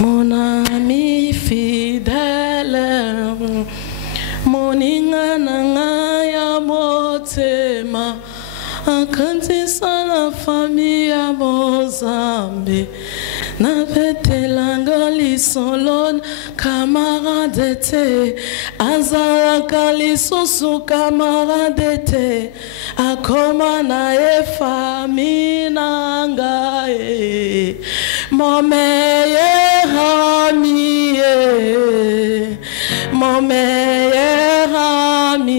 Mon ami fidèle, mon ingananga ya motema, akantisa la famille ya Mozambe, na betelanga lisolon camarade te, azalaka lisusu camarade te, akoma na e famille na ngai, mon meilleur ami, mon meilleur ami.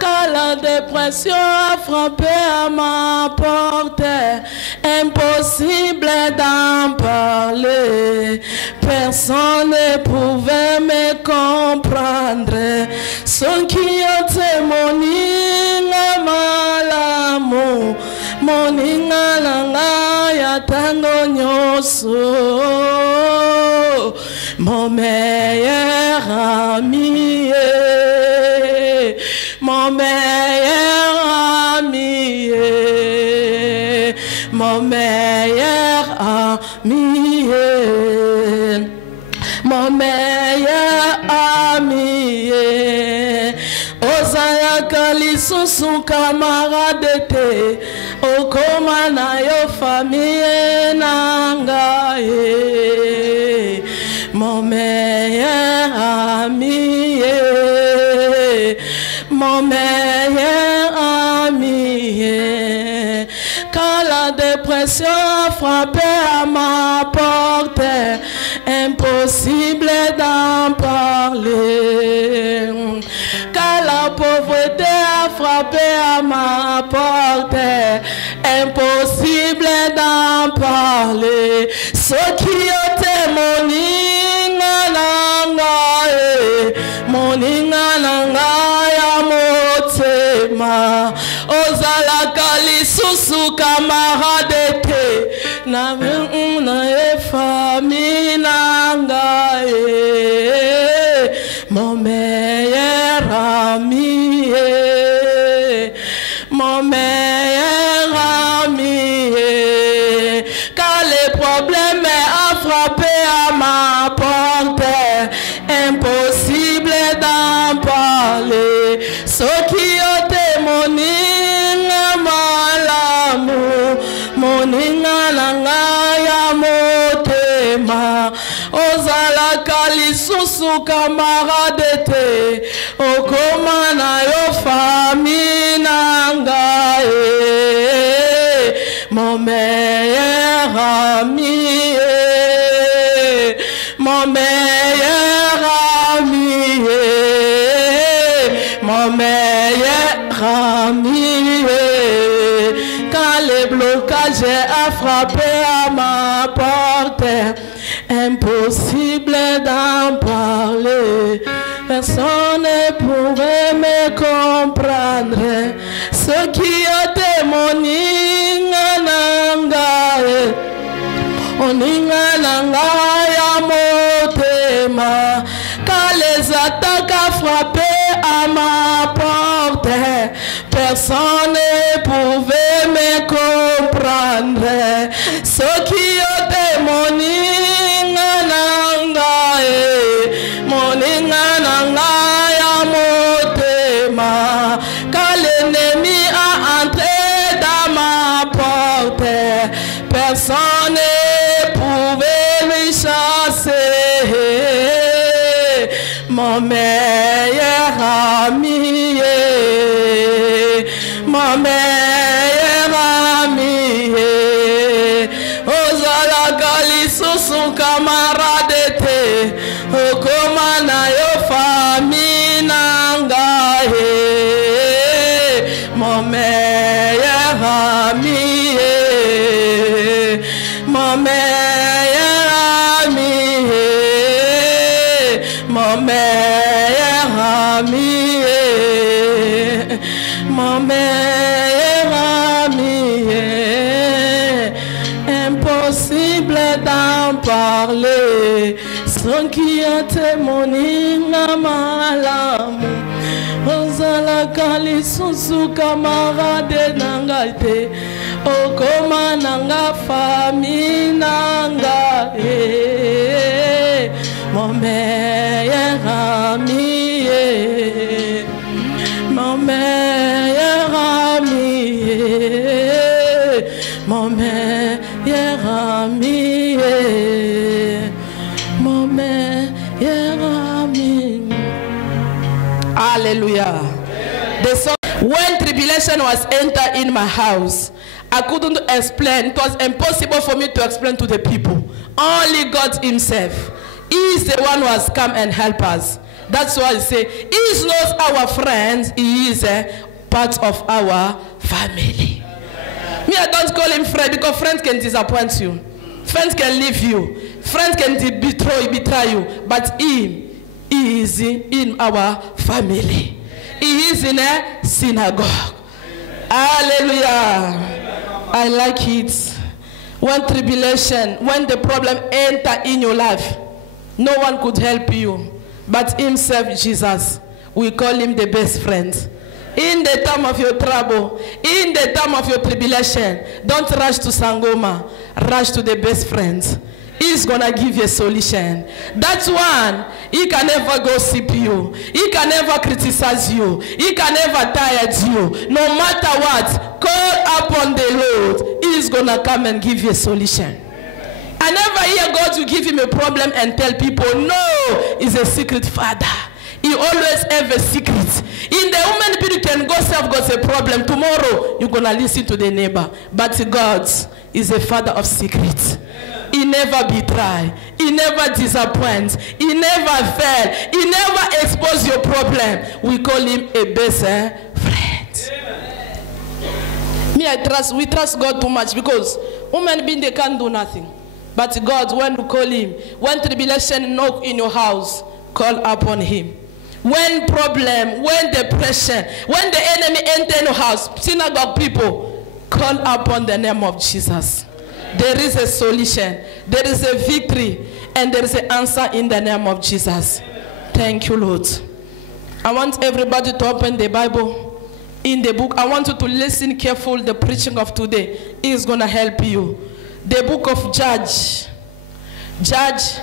Quand la dépression a frappé à ma porte, impossible d'en parler. Personne ne pouvait me comprendre. Ceux qui ont témoigné malamu, moninga langa ya tango nyoso. Mon meilleur ami, mon meilleur ami, mon meilleur ami, mon meilleur ami. Ozayaka lisusu camarade te, okoma na yo famille nangaye. Mon meilleur ami, mon meilleur ami. Quand la dépression a frappé à ma porte, impossible d'en parler. Quand la pauvreté a frappé à ma porte, impossible d'en parler. Ceux qui ont témoigné, moninga nanga ya motema, ozalaka lisusu camarade te, na una e famille nanga mon meilleur ami, mon meilleur ami. Quand les problèmes ont frappé à ma porte, impossible d'en parler. Ceux qui ont témoigné malamu, moninga langa ya motema, ozalaka lisusu camarade te, okoma na yo famille nangaye. Mon meilleur ami, mon meilleur ami, mon meilleur ami. Quand le blocage a frappé à ma porte, impossible d'en parler. Personne ne pouvait me comprendre. Ceux qui ont témoigné, oninga nanga ya motema. Quand les attaques ont frappé à ma porte, personne ne pouvait me comprendre. Ceux qui ont témoigné, moninga nanga ya motema. Quand l'ennemi a entré dans ma porte, personne ne pouvait lui chasser. Mon meilleur ami, mon meilleur ami. Ozalaka lisusu camarade te, okoma na yo famille nangaye. Mon meilleur ami, mon meilleur ami, mon meilleur ami, mon meilleur ami. Impossible d'en parler. Ceux qui ont témoigné malamu, ozalaka lisusu camarade nanga te, okoma nanga famille nanga meilleur ami, mon meilleur ami. Hallelujah. The song, when tribulation was entered in my house, I couldn't explain. It was impossible for me to explain to the people. Only God himself. He is the one who has come and helped us. That's why I say, he is not our friend. He is a part of our family. Me, I don't call him friend because friends can disappoint you. Friends can leave you. Friends can betray you. But he is in our family. He is in a synagogue. Hallelujah. I like it. When tribulation, when the problem enter in your life, no one could help you. But himself, Jesus, we call him the best friend. In the time of your trouble, in the time of your tribulation, don't rush to Sangoma. Rush to the best friend. He's going to give you a solution. That one, he can never gossip you. He can never criticize you. He can never tire you. No matter what, call upon the Lord. He's going to come and give you a solution. I never hear God to give him a problem and tell people, no, he's a secret father. He always have a secret. In the woman, people can go serve God's a problem. Tomorrow, you're going to listen to the neighbor. But God is a father of secrets. He never betray. He never disappoints. He never fail. He never expose your problem. We call him a best friend. Me, we trust God too much because women being they can't do nothing. But God, when you call him, when tribulation knock in your house, call upon him. When problem, when depression, when the enemy enter in your house, synagogue people, call upon the name of Jesus. There is a solution, there is a victory, and there is an answer in the name of Jesus. Thank you, Lord. I want everybody to open the Bible in the book. I want you to listen carefully. The preaching of today is going to help you. The book of Judge chapter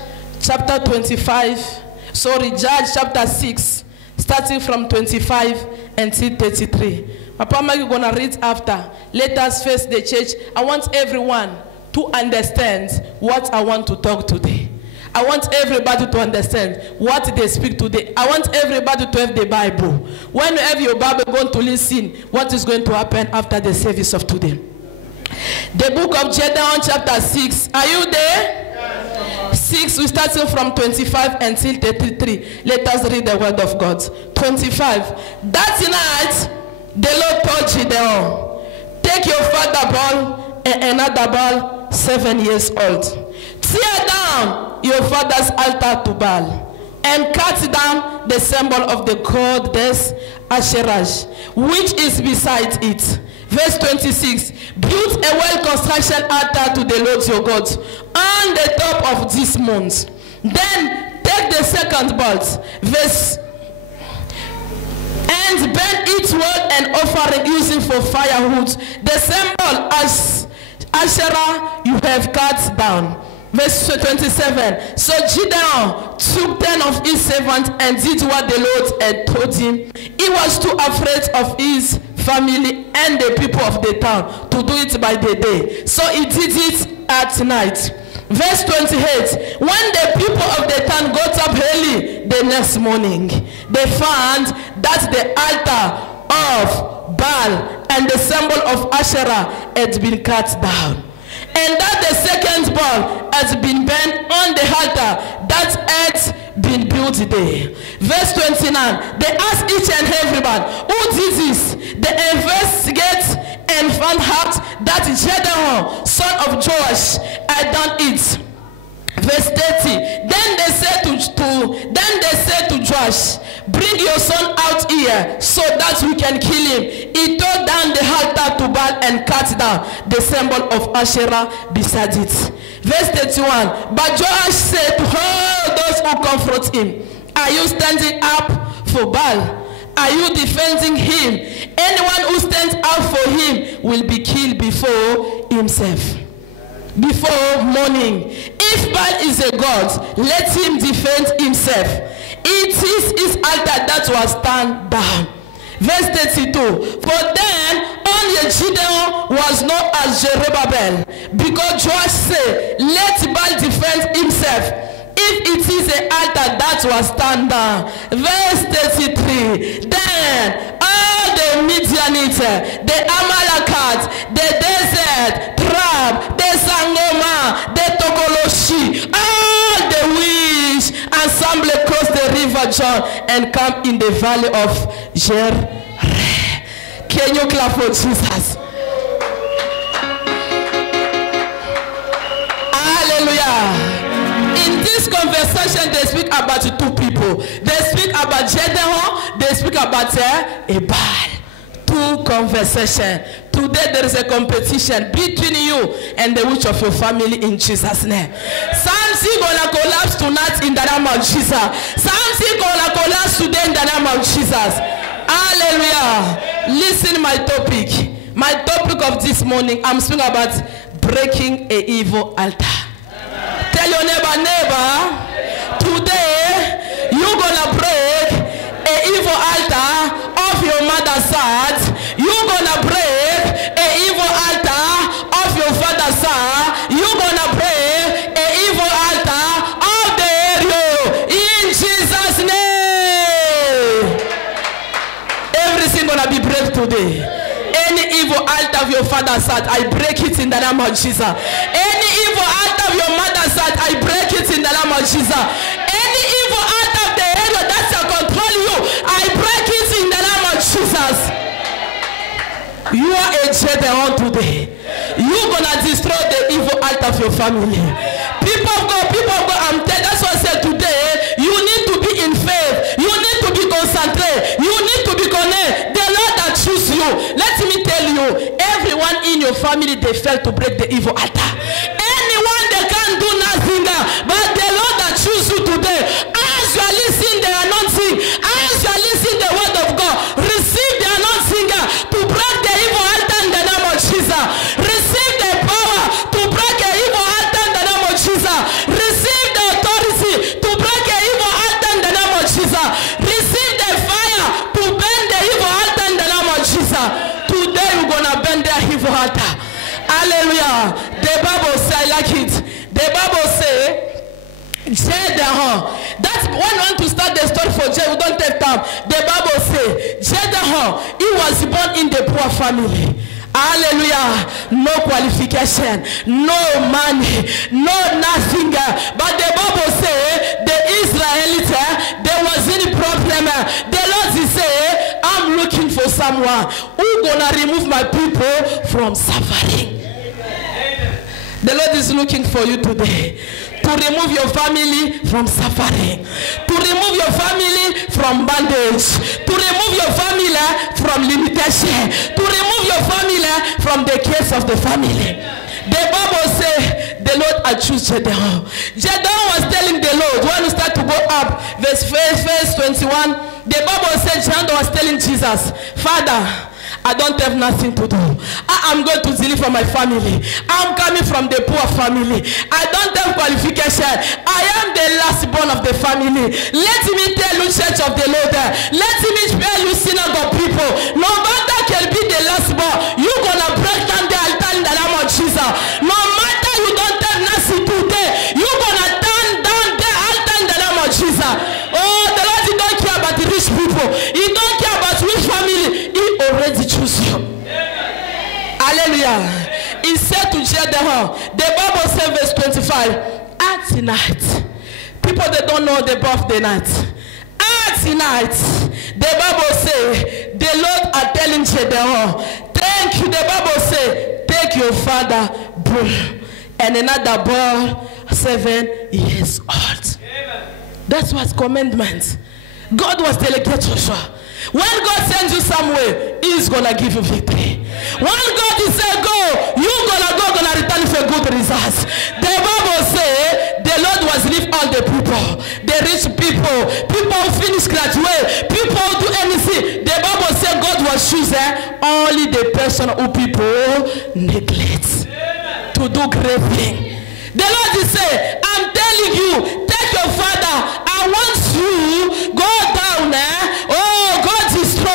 6, starting from 25 until 33. Papa, you're going to read after. Let us face the church. I want everyone to understand what I want to talk today. I want everybody to understand what they speak today. I want everybody to have the Bible. When you have your Bible, you're going to listen what is going to happen after the service of today. The book of Genesis chapter 6. Are you there? 6, we starting from 25 until 33. Let us read the word of God. 25. That night, the Lord told Gideon, take your father Baal and another Baal 7 years old. Tear down your father's altar to Baal and cut down the symbol of the goddess Asherah, which is beside it. Verse 26, build a well-construction altar to the Lord your God on the top of this mount. Then take the second bolt, and burn each wood and offering using for firewood the symbol as Asherah you have cut down. Verse 27, so Gideon took 10 of his servants and did what the Lord had told him. He was too afraid of his family and the people of the town to do it by the day. So he did it at night. Verse 28, when the people of the town got up early the next morning, they found that the altar of Baal and the symbol of Asherah had been cut down, and that the second Baal has been burned on the altar that had been built there. Verse 29, they asked each and everyone, who did this? They investigate and found out that Gideon, son of Joash, had done it. Verse 30, then they said to Joash, bring your son out here so that we can kill him. He tore down the altar to Baal and cut down the symbol of Asherah beside it. Verse 31, but Joash said to all those who confront him, are you standing up for Baal? Are you defending him? Anyone who stands up for him will be killed before himself, before morning. If Baal is a god, let him defend himself. It is his altar that was torn down. Verse 32, for then all son Gideon was known as Jerubbaal, because Joash said, let Baal defend himself. If it is an altar that was stand down. Verse 33. Then all the Midianites, the Amalekites, the desert, Trab, the Sangoma, the Tokoloshi, all the which assembled across the river John and come in the valley of Jer. Can you clap for Jesus? Hallelujah. In this conversation, they speak about two people. They speak about Gideon, they speak about a Baal. Two conversations. Today there is a competition between you and the witch of your family in Jesus' name. Something gonna collapse tonight in the name of Jesus. Something gonna collapse today in the name of Jesus. Hallelujah. Listen my topic. My topic of this morning, I'm speaking about breaking an evil altar. Tell your neighbor, today you're gonna break an evil altar of your mother's side. You're gonna break an evil altar of your father's side. You're gonna break an evil altar of the area in Jesus' name. Everything gonna be break today. Any evil altar of your father's side, I break it in the name of Jesus. Any evil altar of your mother's side, I break it in the name of Jesus. Any evil altar of the area that's controlling you, I break it in the name of Jesus. You are a Gideon today. You're gonna destroy the evil altar of your family. People of God, I'm telling you, that's what I said today. You need to be in faith. You need to be concentrated. You need to be connected. The Lord that choose you. Let me tell you, everyone in your family, they failed to break the evil altar. Anyone, they can't do nothing, but the Lord that choose you today, as you are listening the anointing, as you are listening the word of God, receive the anointing to break the evil altar in the name of Jesus. Receive the power to break the evil altar in the name of Jesus. Receive the authority to break the evil altar in the name of Jesus. Receive the fire to burn the evil altar in the name of Jesus. Today we're gonna burn the evil altar. Hallelujah. The Bible says, I like it. The Bible says, Gideon. That's when we want to start the story for Gideon. We don't take time. The Bible says, Gideon, he was born in the poor family. Hallelujah. No qualification, no money, no nothing. But the Bible says, the Israelites, there was any problem. The Lord says, I'm looking for someone who's gonna remove my people from suffering. The Lord is looking for you today to remove your family from suffering, to remove your family from bondage, to remove your family from limitation, to remove your family from the case of the family. The Bible says the Lord had chosen Gideon. Gideon was telling the Lord, when we start to go up, verse 21, the Bible says Gideon was telling Jesus, Father, I don't have nothing to do. I am going to deliver my family. I'm coming from the poor family. I don't have qualification. I am the last born of the family. Let me tell you, church of the Lord. Let me tell you, synagogue people. No matter can be the last born, you're going to break down the altar in the name of Jesus. No matter you don't have nothing today, you're going to turn down the altar in the name of Jesus. Oh, the Lord, he don't care about the rich people. He don't care about which family. He already choose you. Hallelujah. He said to Gideon, the Bible says verse 25, at night, people they don't know the birthday night. At night, the Bible says, the Lord are telling Gideon, thank you. The Bible says, take your father bull and another bull 7 years old. That's what's commandment. God was telling Joshua, when God sends you somewhere, he's gonna give you victory. When God is saying go, you're gonna return for good results. The Bible says the Lord was leave all the people, the rich people, people who finish graduate, people who do anything. The Bible says God was choosing only the person who people neglect to do great things. The Lord is saying, I'm telling you, take your father. I want you go down there. Oh, God destroy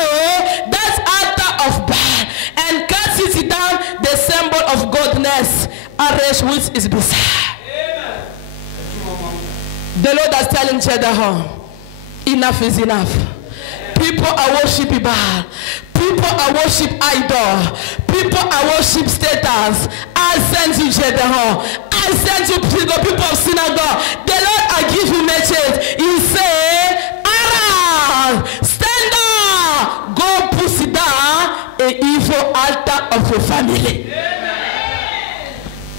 that altar of Baal and arrange with his desire. The Lord is telling Jedagon, enough is enough. People are worshiping Baal. People are worship idol. People are worship status. I send you Jedagon. I send you the people of synagogue. The Lord, I give you message. He say, arise, stand up, go push down an evil altar of your family.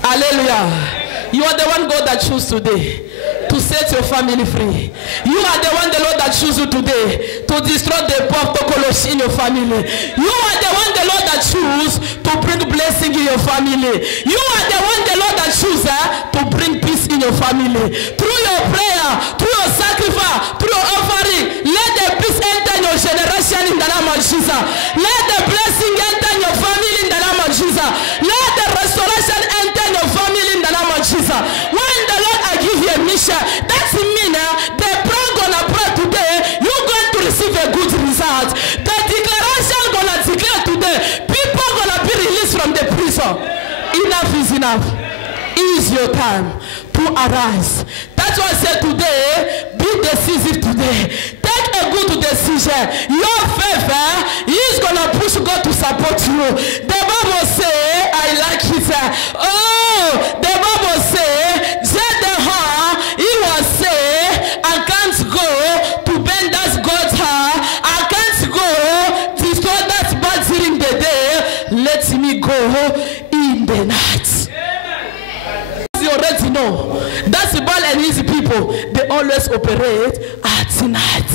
Hallelujah. You are the one God that choose today to set your family free. You are the one, the Lord, that choose you today to destroy the protocols in your family. You are the one, the Lord, that choose to bring blessing in your family. You are the one, the Lord, that choose to bring peace in your family. Through your prayer, through your sacrifice, through your offering, let the peace enter in your generation in the name of Jesus. Let the blessing enter in your family in the name of Jesus. Let the restoration enter in your family in the name of Jesus. When the Lord, I give you a mission, that's mean the prayer gonna pray today, you're going to receive a good result. The declaration gonna declare today, people gonna be released from the prison. Enough is enough. It is your time to arise. That's why I said today, be decisive today. Take a good decision. Your favor is gonna push God to support you. The Bible say, I like it. Oh, the Bible say, Jedagon, he was say, I can't go to bend that God's heart. I can't go destroy that bad during the day. Let me go in the night. You already know. That's the Baal and his people. They always operate at night.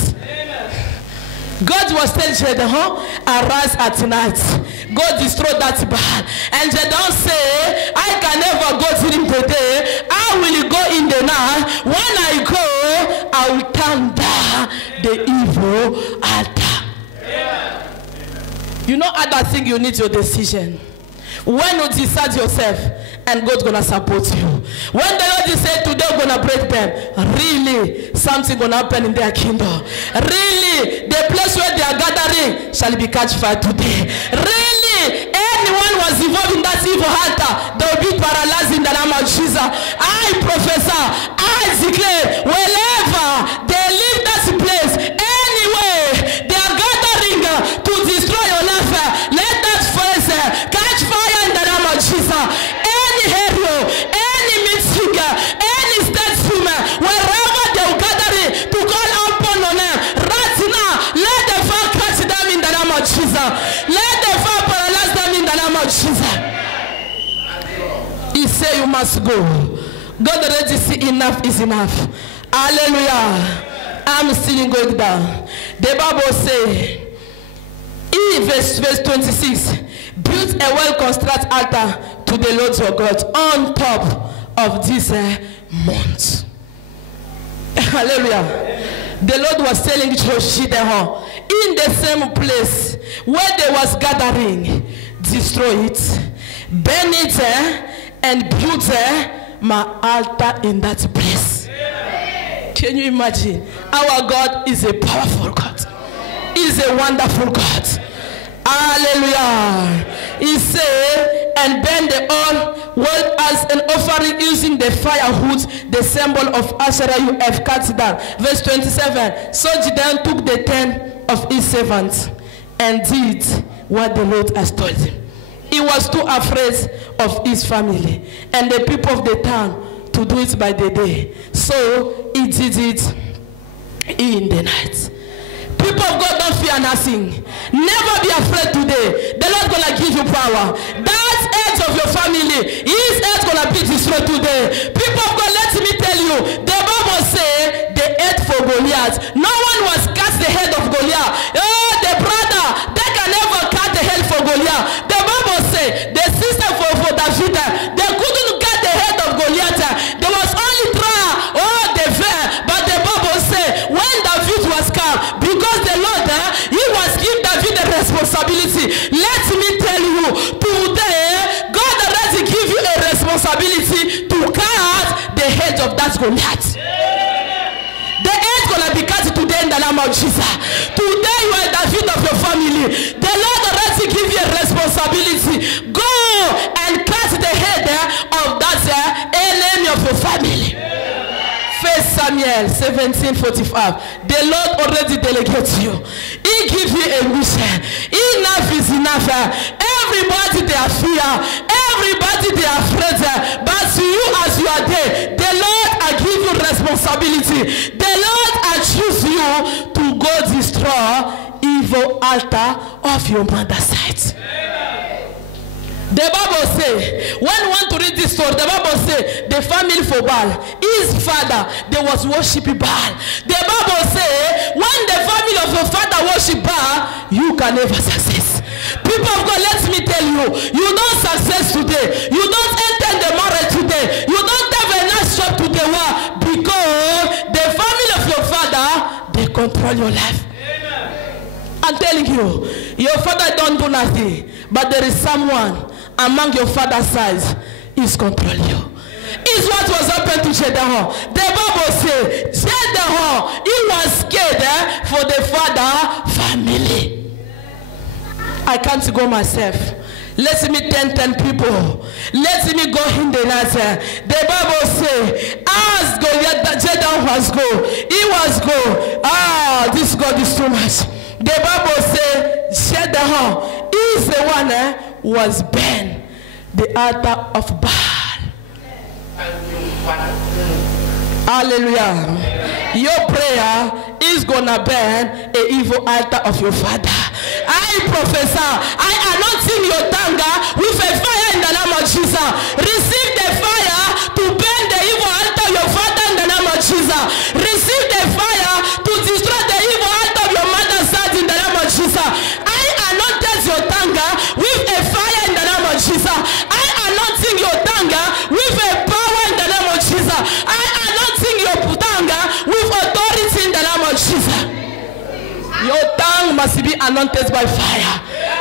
God was telling Jedagon, arise at night. God destroy that Baal. And Jedagon say, I can never go during the day. I will go in the night. When I go, I will turn down the evil altar. You know other thing, you need your decision. When you decide yourself, and God's gonna support you. When the Lord is saying today we're gonna break them, really something gonna happen in their kingdom. Really, the place where they are gathering shall be catch fire today. Really, anyone was involved in that evil altar, they will be paralyzed in the name of Jesus. I prophesy, I declare, wherever they leave that place, anyway, they are gathering to destroy your life. Let that face catch fire in the name of Jesus. Any meeting, any statue, wherever they are gathering to call upon on them, right now, let the fire catch them in the name of Jesus. Let the fire paralyze them in the name of Jesus. He said you must go. God already see enough is enough. Hallelujah. I'm still going down. The Bible says, in verse 26, build a well-constructed altar to the Lord your God on top of this month. Hallelujah. The Lord was telling Jedagon, in the same place where they was gathering, destroy it, burn it, and build my altar in that place. Can you imagine? Our God is a powerful God. He is a wonderful God. Hallelujah. He said, and burn the oil well as an offering using the firewood, the symbol of Asherah you have cut down. Verse 27. So Gideon took the 10 of his servants and did what the Lord has told him. He was too afraid of his family and the people of the town to do it by the day. So he did it in the night. People of God, don't fear nothing. Never be afraid today. The Lord gonna give you power. That edge of your family, his edge gonna be destroyed today. People of God, let me tell you, the Bible says the head for Goliath. No one was cast the head of Goliath. Oh, the brother, they can never cut the head for Goliath. The Bible says the sister for David, they couldn't cut the head of Goliath. There was only trial, oh, the fair. But the Bible says when David was come, because the Lord, he was giving David the responsibility. Let me tell you, today, God already give you a responsibility to cut the head of that Goliath. The head gonna be cut today in the name of Jesus. Today you are David of your family. The Lord already give you a responsibility. Go and cut the head of Samuel 17:45. The Lord already delegates you. He gives you a mission. Enough is enough. Everybody they are fear. Everybody they are afraid. But to you as you are there, the Lord I give you responsibility. The Lord I choose you to go destroy evil altar of your mother's side. The Bible says, when you want to read this story, the Bible says, the family for Baal, his father, they was worshiping Baal. The Bible says, when the family of your father worship Baal, you can never success. People of God, let me tell you, you don't success today. You don't enter the marriage today. You don't have a nice job today. Why? Because the family of your father, they control your life. I'm telling you, your father don't do nothing, but there is someone among your father's side is control you. Is what was happened to Jedaho. The Bible says Jedaho, he was scared for the father family. I can't go myself. Let me 10 people. Let me go in the night. The Bible says, as Jedaho was go, he was go. This God is too much. The Bible says Jedaho is the one was burned the altar of Baal. Hallelujah. Your prayer is gonna burn an evil altar of your father. I prophesy, I anointing your tongue with a fire in the name of Jesus. Receive the fire to burn the evil altar of your father in the name of Jesus. Receive the fire to destroy the evil altar of your mother's side in the name of Jesus. I anointed your tongue with a fire in the name of Jesus. I anointing your tongue with a power in the name of Jesus. I anointing your tongue with authority in the name of Jesus. Your tongue must be anointed by fire.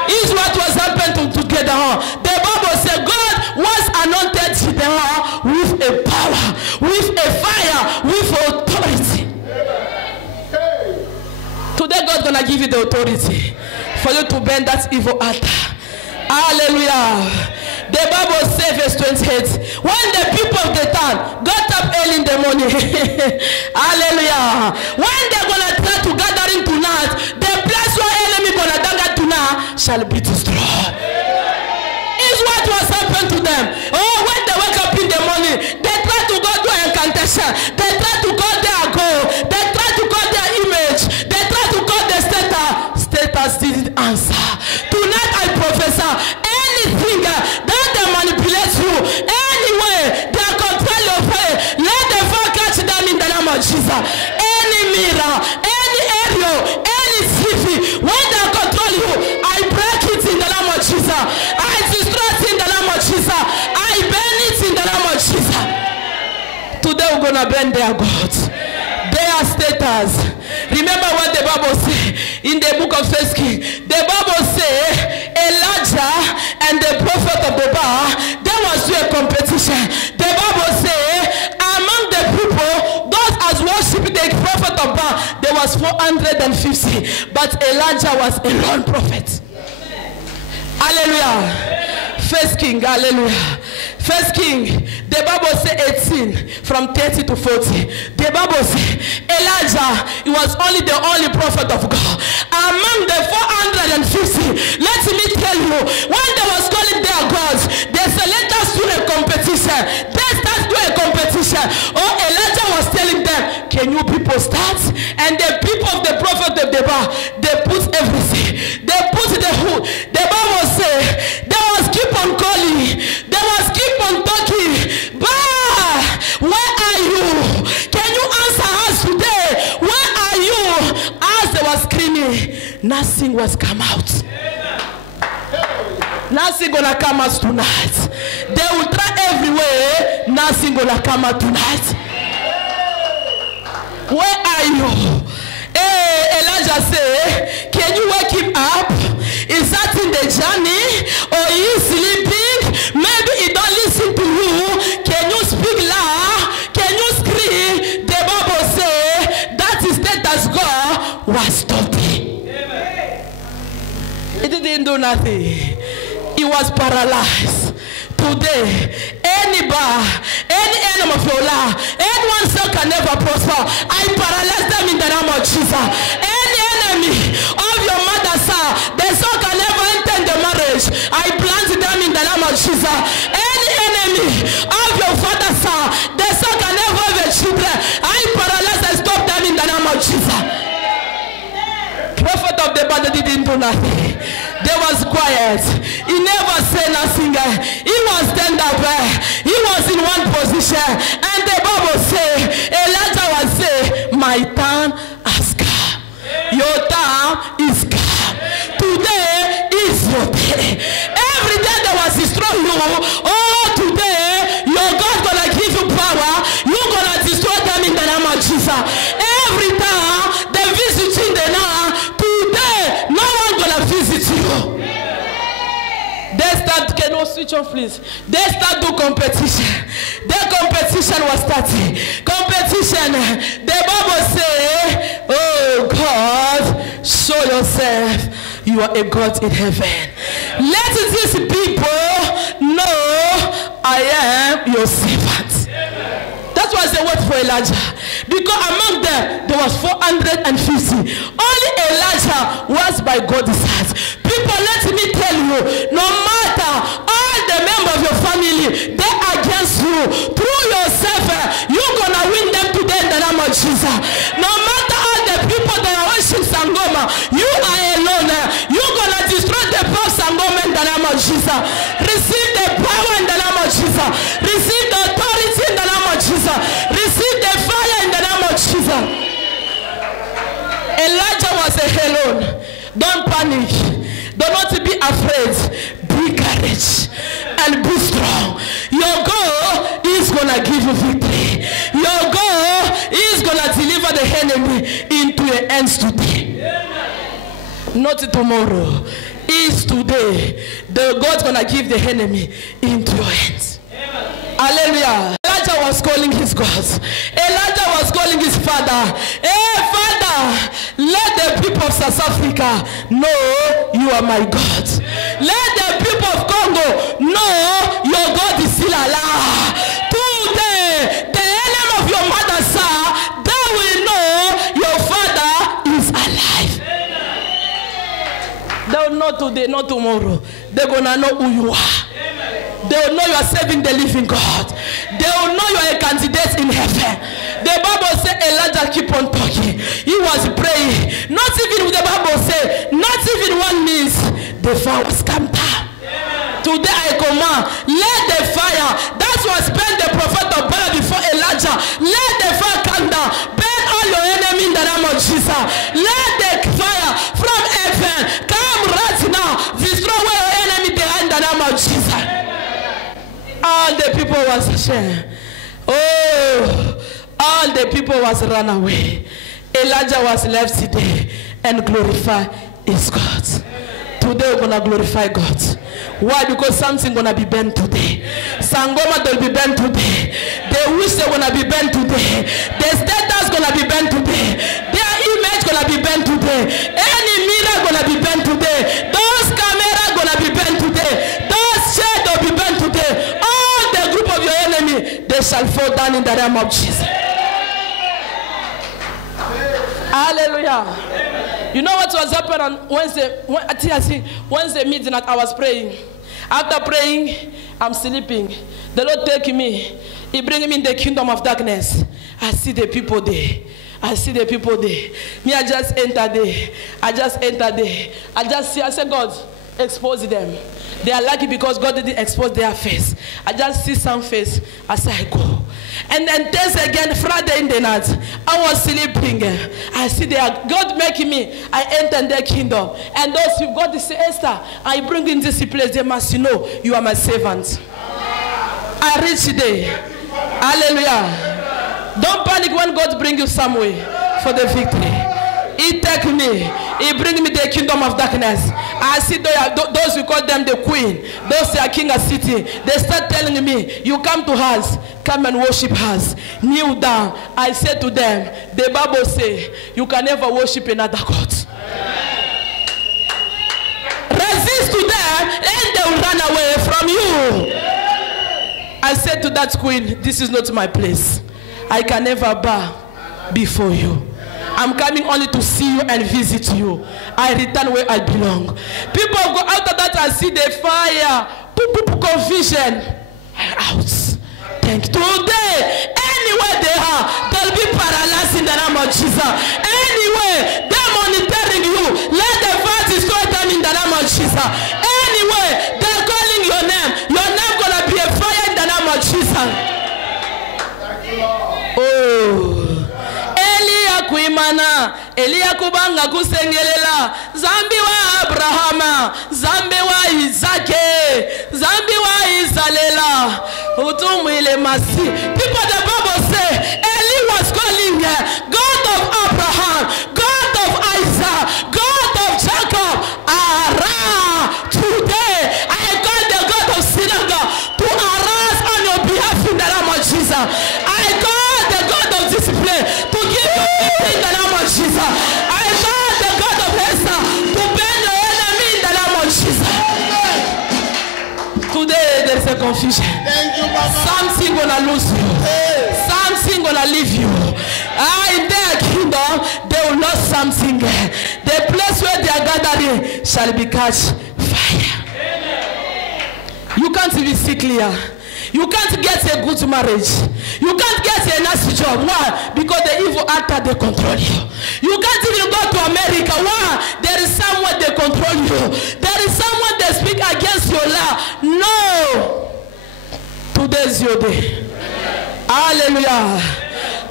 Is what was happened to Gedeon. The Bible says God was anointed Gedeon with a power, with a fire, with authority. Today God gonna give you the authority for you to bend that evil altar. Hallelujah. The Bible says verse 28. When the people of the town got up early in the morning, hallelujah. When they're gonna try to gather in tonight, the place where enemy gonna gather tonight shall be destroyed. Is what was happened to them. Oh, when they wake up in the morning, they try to go to incantation. They try to call their goal. They try to call their image. They try to call the status. Status didn't answer. Tonight I prophesy, anything that they manipulate you, anyway, they control your faith, let the fire catch them in the name of Jesus. Any mirror, any area, any city, when they control you, I break it in the name of Jesus. I destroy it in the name of Jesus. I burn it in the name of Jesus. Today we're gonna burn their gods, their status. Remember what the Bible says in the book of 1 Kings. The Bible says Elijah and the prophet of the Baal, there was a competition. The Bible says among the people, those as worshiping the prophet of Baal, there was 450, but Elijah was a lone prophet. Hallelujah. 1 King, hallelujah. 1 King, the Bible says 18 from 30 to 40. The Bible says Elijah, he was only the only prophet of God. Among the 450, let me tell you, when they was calling their gods, they said, let us do a competition. Let us do a competition. Oh, Elijah was telling them, can you people start? And the people of the prophet of the Baal, they put everything. They put the hood. The Bible says, they was keep on calling. They was keep on talking. Bah, where are you? Can you answer us today? Where are you? As they was screaming, nothing was come out. Nothing gonna come out tonight. They will try everywhere. Nothing gonna come out tonight. Where are you? Hey, Elijah said, can you wake him up? Is that in the journey? Or is he sleeping? Maybe he don't listen to you. Can you speak loud? Can you scream? The Bible says that is status God was stopping. He didn't do nothing. He was paralyzed. Today, any bar, any enemy of your life, anyone cell can never prosper. Jesus, I paralyze them in the name of Jesus. Any enemy of your mother's house, the son can never enter in the marriage. I plant them in the name of Jesus. Any enemy of your father's house, the son can never have a children. I paralyze and stop them in the name of Jesus. Prophet of the Bible didn't do nothing. They was quiet. He never said nothing. He was stand up. He was in one position. And the Bible say, Elijah was say, my time has come. Your time is come. Today is your day. Every day they was destroy you. Oh, today your God gonna give you power. You're gonna destroy them in the name of Jesus. Every time they visit you in the night, today no one gonna visit you. They start, can you switch on please? They start do competition. Their competition was starting. Competition. The Bible say, oh God, show yourself. You are a God in heaven. Let these people know I am your servant. That was the word for Elijah. Because among them, there was 450. Only Elijah was by God's side. People, let me tell you, no matter all the members of your family, they are against you. Through yourself, you're going to win them today in the name of Jesus. No matter all the people that are worshiping Sangoma, you are alone. You're going to destroy the power of Sangoma in the name of Jesus. Receive the power in the name of Jesus. Receive the authority in the name of Jesus. Receive the fire in the name of Jesus. Elijah was alone. Don't panic. Do not be afraid. Be courage and be strong. Your God is going to give you victory. Your God is going to deliver the enemy into your hands today. Not tomorrow. Is today. The God's going to give the enemy into your hands. Hallelujah. Elijah was calling his God. Elijah was calling his father. Hey, Father, let the people of South Africa know you are my God. Let the people of Congo know your God is still alive. Today, the enemy of your mother's son, they will know your father is alive. They will know today, not tomorrow. They're going to know who you are. They will know you are serving the living God. They will know you are a candidate in heaven. The Bible says Elijah keep on talking. He was praying. Not even the Bible says, not even 1 minute, the fire was come down. Today I command, let the fire, that's what spent the prophet of Baal before Elijah. Let the fire come down. Burn all your enemy in the name of Jesus. Let the fire from heaven come right now. Destroy your enemy behind the name of Jesus. All the people was ashamed. Oh, all the people was run away. Elijah was left today and glorify his God. Today we're gonna glorify God. Why? Because something gonna be bent today. Sangoma will be bent today. They wish they're gonna be bent today. Their status gonna be bent today. Their image gonna be bent today. Any mirror gonna be bent today. Those cameras gonna be bent today. Those shades will be bent today. All the group of your enemy, they shall fall down in the name of Jesus. Hallelujah. You know what was happening on Wednesday midnight? I was praying. After praying, I'm sleeping. The Lord take me. He bring me in the kingdom of darkness. I see the people there. I see the people there. Me, I just enter there. I just enter there. I just see. I say, God, expose them. They are lucky because God didn't expose their face. I just see some face as I go. And then there's again Friday in the night. I was sleeping. I see God making me. I enter their kingdom. And those who God say, Esther, I bring in this place. They must know you are my servant. I reach there. Hallelujah. Don't panic when God brings you somewhere for the victory. He take me. He bring me the kingdom of darkness. I see those who call them the queen. Those who are king of city. They start telling me, you come to us. Come and worship us. Kneel down. I say to them, the Bible say, you can never worship another God. Resist to them and they will run away from you. I said to that queen, this is not my place. I can never bow before you. I'm coming only to see you and visit you. I return where I belong. People go out of that and see the fire. Confusion. I'm out. Thank you. Today, anywhere they are, they'll be paralyzed in the name of Jesus. Anyway, they're monitoring you. Let the fire destroy them in the name of Jesus. Anyway, they're calling your name. Your name gonna be a fire in the name of Jesus. Oh. Kuimana Elia kubanga kusengelela zambi wa Abrahama zambi wa Isake zambi wa Isalela utumwile masi. People, the Bible say Eli was calling God of Abraham, God of Isaac, God of Jacob. Today I call the God of synagogue to arise on your behalf in the name of Jesus. I call the God of discipline to give you in the name of Jesus. I call the God of Esther to bend your enemy in the name of Jesus. Today there is a confusion. Something gonna lose you. Something gonna leave you. In their kingdom, they will lose something. The place where they are gathering shall be catch fire. You can't be sick here. You can't get a good marriage. You can't get a nice job. Why? Because the evil actor, they control you. You can't even go to America. Why? There is someone they control you. There is someone they speak against your law. No. Today's your day. Hallelujah.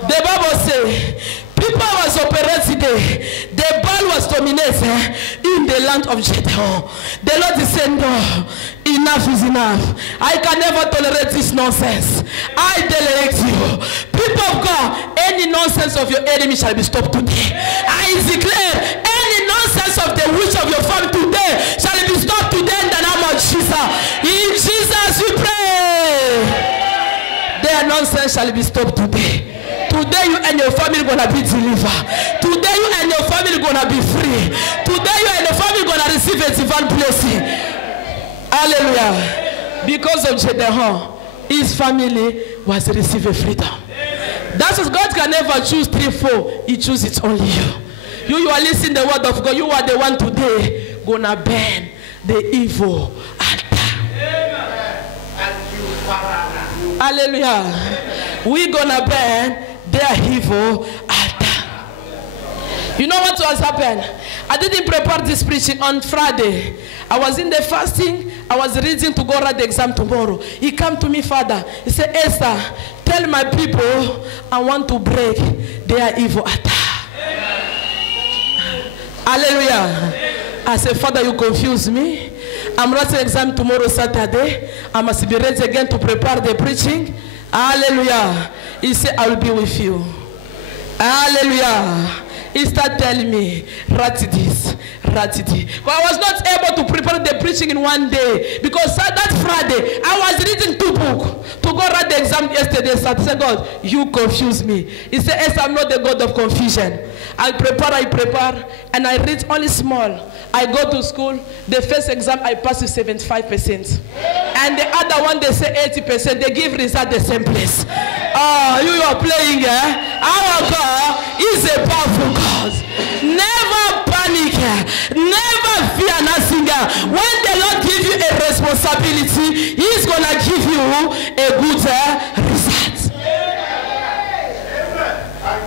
The Bible says, people was operating there. The ball was dominated in the land of Jethro. The Lord is saying, no, enough is enough. I can never tolerate this nonsense. I delegate you. People of God, any nonsense of your enemy shall be stopped today. I declare any nonsense of the witch of your family today shall be stopped today in the name of Jesus. In Jesus we pray. Their nonsense shall be stopped today. Today you and your family gonna be delivered. Today you and your family gonna be free. Today you and your family gonna receive a divine blessing. Hallelujah. Because of Gedeon, his family was receiving freedom. That's what God can never choose 3, 4. He chooses only you. You are listening to the word of God. You are the one today gonna burn the evil altar. Hallelujah. We're gonna burn their evil altar. You know what was happened? I didn't prepare this preaching on Friday. I was in the fasting. I was reading to go write the exam tomorrow. He came to me, Father. He said, Esther, tell my people I want to break their evil altar. Hallelujah. I said, Father, you confuse me. I'm writing exam tomorrow, Saturday. I must be ready again to prepare the preaching. Hallelujah. He said, I will be with you. Hallelujah. He started telling me, write this, write this. But I was not able to prepare the preaching in one day. Because that Friday, I was reading 2 books to go write the exam yesterday. So I said, God, you confuse me. He said, yes, I'm not the God of confusion. I prepare, and I read only small. I go to school. The first exam, I pass with 75%. And the other one, they say 80%. They give result the same place. Oh, you are playing, eh? Our God is a powerful God. Never panic. Never fear nothing. When the Lord gives you a responsibility, He's going to give you a good result.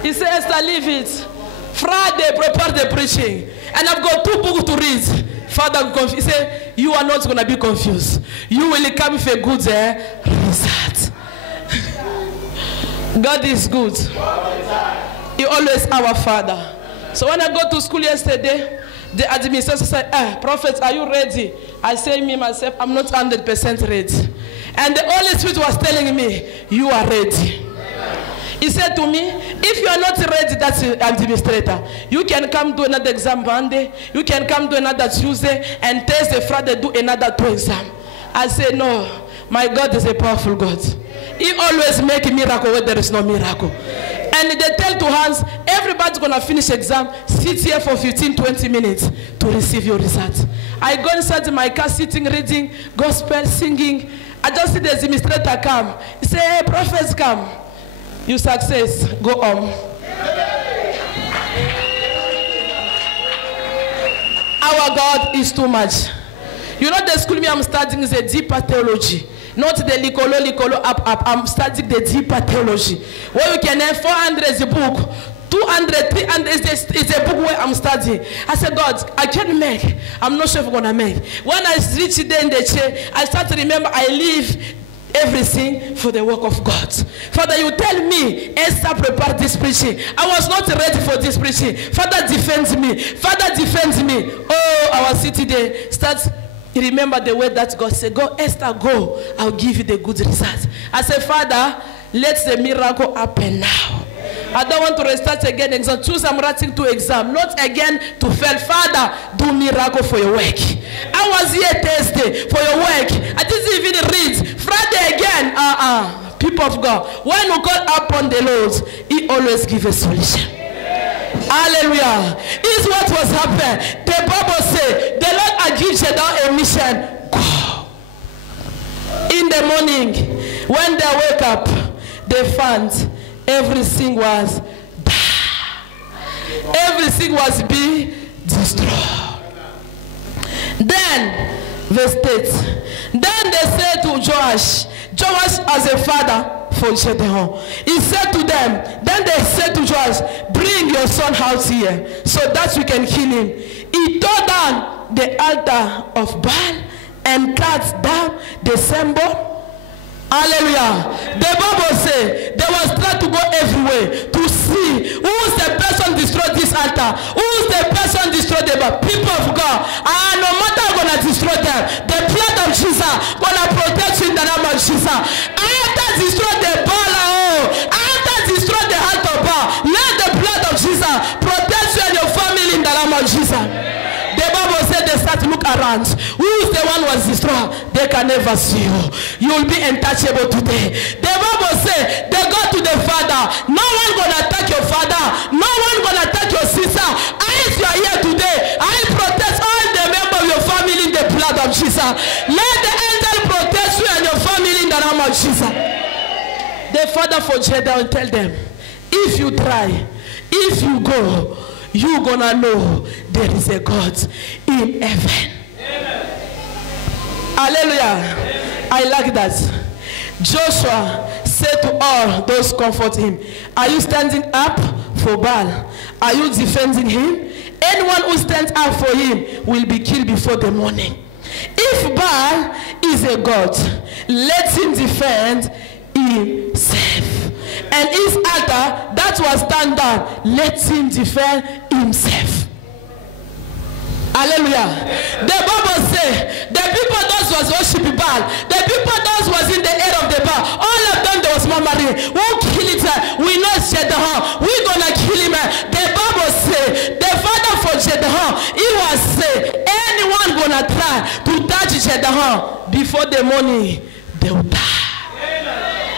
He says, I leave it. Friday, prepare the preaching. And I've got 2 books to read. Father, he said, you are not going to be confused. You will come with a good result. God is good. He always our Father. So when I go to school yesterday, the administrator said, Prophet, are you ready? I say me myself, I'm not 100% ready. And the Holy Spirit was telling me, you are ready. He said to me, if you are not ready, that's the administrator. You can come do another exam Monday. You can come do another Tuesday. And Thursday, Friday, do another 2 exams. I said, no, my God is a powerful God. He always makes a miracle where there is no miracle. And they tell to Hans, everybody's going to finish exam. Sit here for 15, 20 minutes to receive your result. I go inside my car, sitting, reading, gospel, singing. I just see the administrator come. He say, hey, prophets come. You success, go on. Our God is too much. You know the school me I'm studying is a deeper theology. Not the licolo up. I'm studying the deeper theology. Where you can have 400 is a book. 200, 300 is a book where I'm studying. I said, God, I can't make. I'm not sure if I'm going to make. When I reach there in the chair, I start to remember I leave everything for the work of God. Father, you tell me, Esther, prepare this preaching. I was not ready for this preaching. Father, defend me. Father, defend me. Oh, our city there starts. Remember the word that God said, go, Esther, go. I'll give you the good result. I said, Father, let the miracle happen now. I don't want to restart again exam. Choose I'm writing to exam, not again to fail. Father, do miracle for your work. I was here Thursday for your work. I didn't even read. Friday again. People of God, when you call upon the Lord, He always gives a solution. Hallelujah. This is what was happening. The Bible says, the Lord has given them a mission. Go. In the morning, when they wake up, they found everything was die. Everything was being destroyed. Then, verse 8. Then they said to Joash as a father for Gedeon. He said to them, then they said to Joash, bring your son out here so that we can kill him. He tore down the altar of Baal and cut down the symbol. Hallelujah. The Bible says they was trying to go everywhere to see who's the person destroyed this altar, who's the person destroyed the people of God. And no matter how gonna destroy them, the blood of Jesus gonna protect you in the name of Jesus. After destroy the Baal, after destroy the altar of Baal, let the blood of Jesus protect you and your family in the name of Jesus. The Bible said they start to look around. Who is the one who was destroyed? They can never see you. You will be untouchable today. The Bible said they go to the Father. No one gonna attack your father. No one gonna attack your sister. As you are here today, I protect all the members of your family in the blood of Jesus. Let the angel protect you and your family in the name of Jesus. The Father for Gedeon tell them, if you try, if you go, you're gonna know there is a God in heaven. Amen. Hallelujah. Amen. I like that. Joshua said to all those comfort him, are you standing up for Baal? Are you defending him? Anyone who stands up for him will be killed before the morning. If Baal is a God, let him defend himself. And his altar that was stand down, let him defend himself. Hallelujah. The Bible says the people that was worshiping Baal, the people that was in the air of the Baal, all of them there was murmuring, won't kill it, we know Gedeon, we're gonna kill him. The Bible says the father for Gedeon, he was say, anyone gonna try to touch Gedeon before the morning, they will die.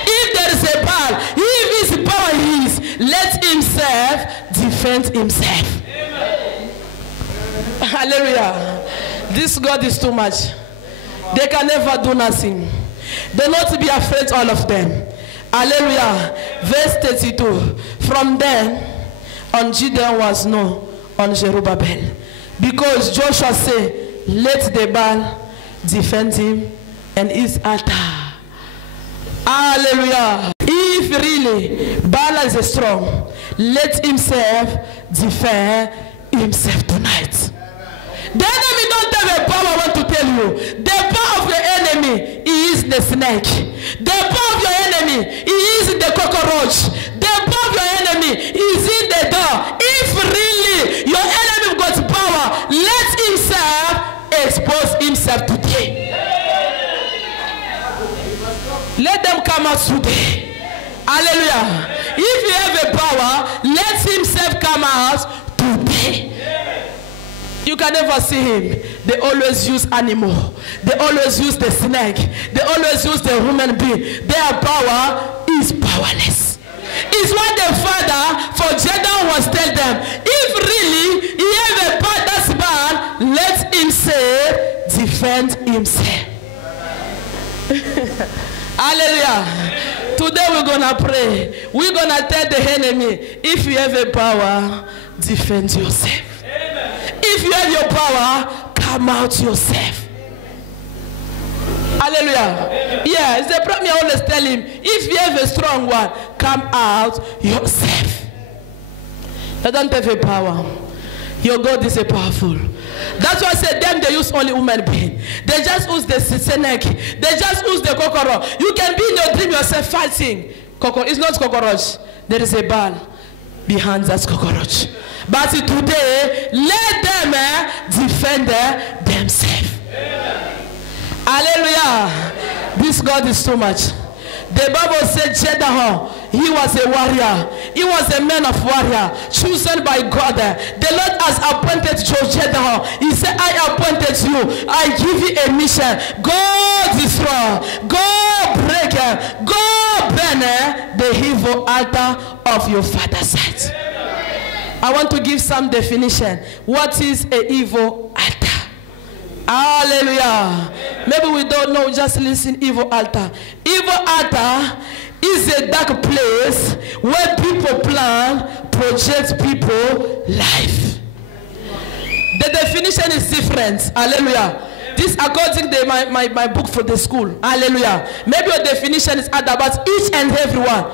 If there is a Baal, if his power is, let himself defend himself. Amen. Hallelujah. This God is too much. They can never do nothing. Do not be afraid, all of them. Hallelujah. Verse 32. From then on, Gideon was known on Zerubbabel, because Joshua said, let the Baal defend him and his altar. Hallelujah. If really Baal is strong, let himself defend himself tonight. The enemy don't have a power. I want to tell you, the power of your enemy is the snake. The power of your enemy is the cockroach. The power of your enemy is in the door. If really your enemy got power, let himself expose himself today. Let them come out today. Hallelujah. If you have a power, let himself come out today. You can never see him. They always use animal. They always use the snake. They always use the human being. Their power is powerless. It's what the father for Gedeon was telling them. If really he have a power that's bad, let him say, defend himself. Hallelujah. Today we're gonna pray. We're gonna tell the enemy, if you have a power, defend yourself. Amen. If you have your power, come out yourself. Hallelujah. Yeah, it's the problem. I always tell him, if you have a strong one, come out yourself. You don't have a power. Your God is a powerful. That's why I said them, they use only human being. They just use the snake. They just use the cockroach. You can be in your dream yourself fighting. It's not cockroach. There is a ball behind that cockroach. But today, let them defend themselves. Hallelujah. This God is too much. The Bible said Jedaho, he was a warrior. He was a man of warrior, chosen by God. The Lord has appointed Jedaho. He said, I appointed you. I give you a mission. Go destroy. Go break. Go burn the evil altar of your father's house. I want to give some definition. What is an evil altar? Hallelujah. Maybe we don't know, just listen. Evil altar. Evil altar is a dark place where people plan, project people life. The definition is different. Hallelujah. This according to my book for the school. Hallelujah. Maybe your definition is other, but each and every one,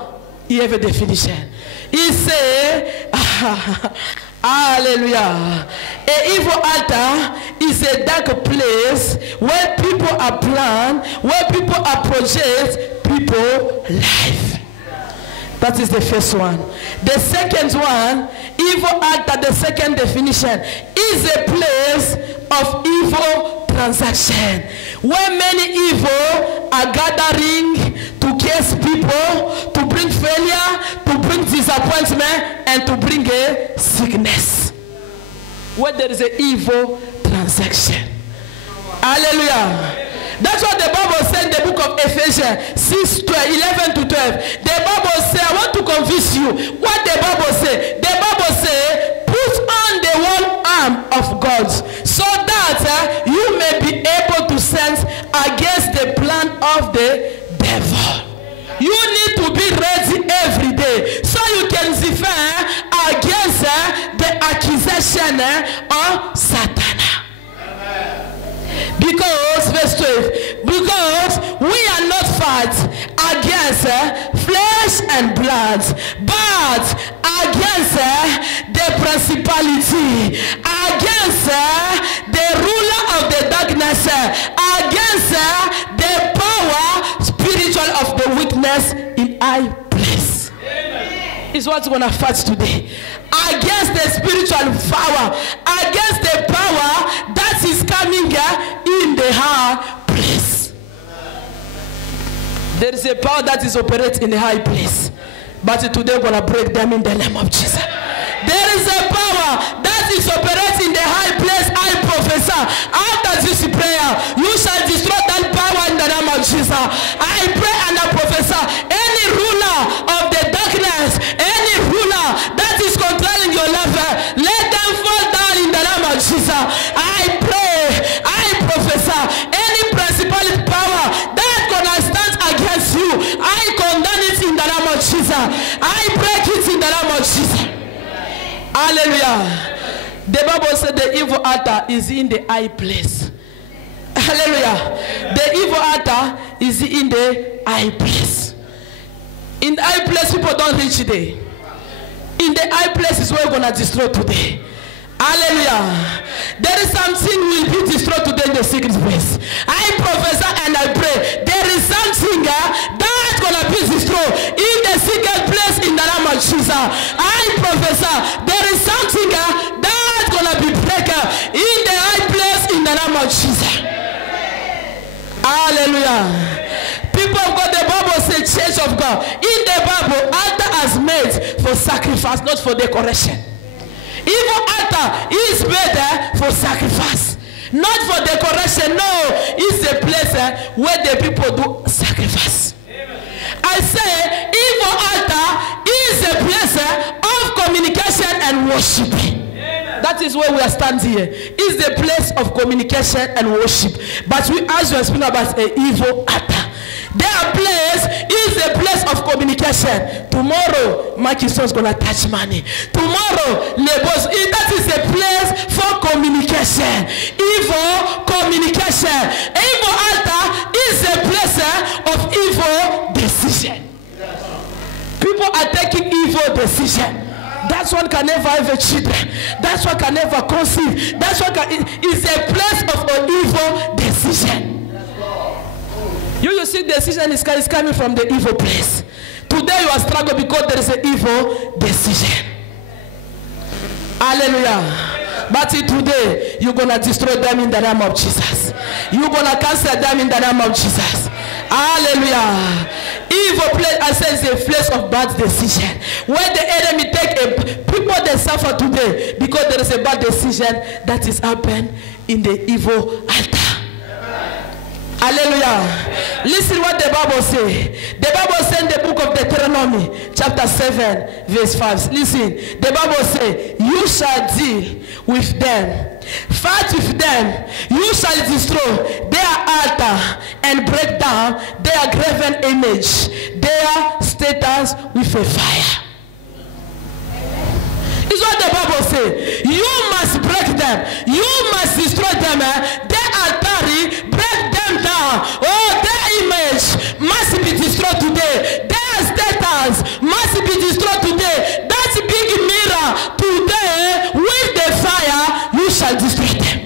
you have a definition. He say, hallelujah. An evil altar is a dark place where people are planned, where people are project people life. That is the first one. The second one, evil altar, the second definition, is a place of evil transaction, where many evil are gathering to curse people, to bring failure, to bring disappointment, and to bring a sickness. Where there is an evil transaction. Hallelujah. That's what the Bible said in the book of Ephesians 6:11 to 12. The Bible says, I want to convince you what the Bible says. The Bible says, put on the one arm of God so that you may be able to stand against the plan of the devil. You need to be ready every day so you can defend against the accusation of Satan. Because, verse 12, because we are not fight against flesh and blood, but against the principality, against the ruler of the darkness, against the power spiritual of the weakness in high place. Is what's going to fight today. Against the spiritual power, against the power that is coming in the high place. There is a power that is operating in the high place, but today we're going to break them in the name of Jesus. There is a power that is operating in the high place. I prophesy, after this prayer, you shall destroy that power in the name of Jesus. I pray and I prophesy, any ruler of the darkness, any ruler that is controlling your life, let them fall down in the name of Jesus. I pray, I prophesy, any principality power that's gonna stand against you, I condemn it in the name of Jesus. I break it in the name of Jesus. Hallelujah. The Bible said the evil altar is in the high place. Hallelujah. The evil altar is in the high place. In the high place, people don't reach today. In the high place is where we're going to destroy today. Hallelujah. There is something will be destroyed today in the secret place. I prophesy and I pray. There is something that's going to be destroyed in the secret place in the name of Jesus. I prophesy. There is something that's going to be broken in the high place in the name of Jesus. Hallelujah. People of God, the Bible says church of God. In the Bible, altar is made for sacrifice, not for decoration. Evil altar is made for sacrifice, not for decoration. No, it's a place where the people do sacrifice. Amen. I say evil altar is a place of communication and worship. Amen. That is where we are standing here. It's the place of communication and worship. But we, as we are speaking about an evil altar, Their place is a place of communication. Tomorrow, Makison is going to touch money. Tomorrow, labels. That is a place for communication. Evil communication. Evil altar is a place of evil decision. People are taking evil decision. That's one can never have a children. That's one can never conceive. That's one can is a place of an evil decision. You see, decision is coming from the evil place. Today you are struggling because there is an evil decision. Hallelujah. But today you're gonna destroy them in the name of Jesus. You're gonna cancel them in the name of Jesus. Hallelujah. Evil place, I say, is a place of bad decision. Where the enemy take people they suffer today because there is a bad decision that is happened in the evil altar. Hallelujah. Listen what the Bible says. The Bible says in the book of Deuteronomy, chapter 7, verse 5. Listen, the Bible says, you shall deal with them, fight with them, you shall destroy their altar and break down their graven image, their status with a fire. It's what the Bible says. You must break them. You must destroy them. Their altar, break them down. Oh, their image must be destroyed today. Their status must be destroyed today. That big mirror today, with the fire, you shall destroy them.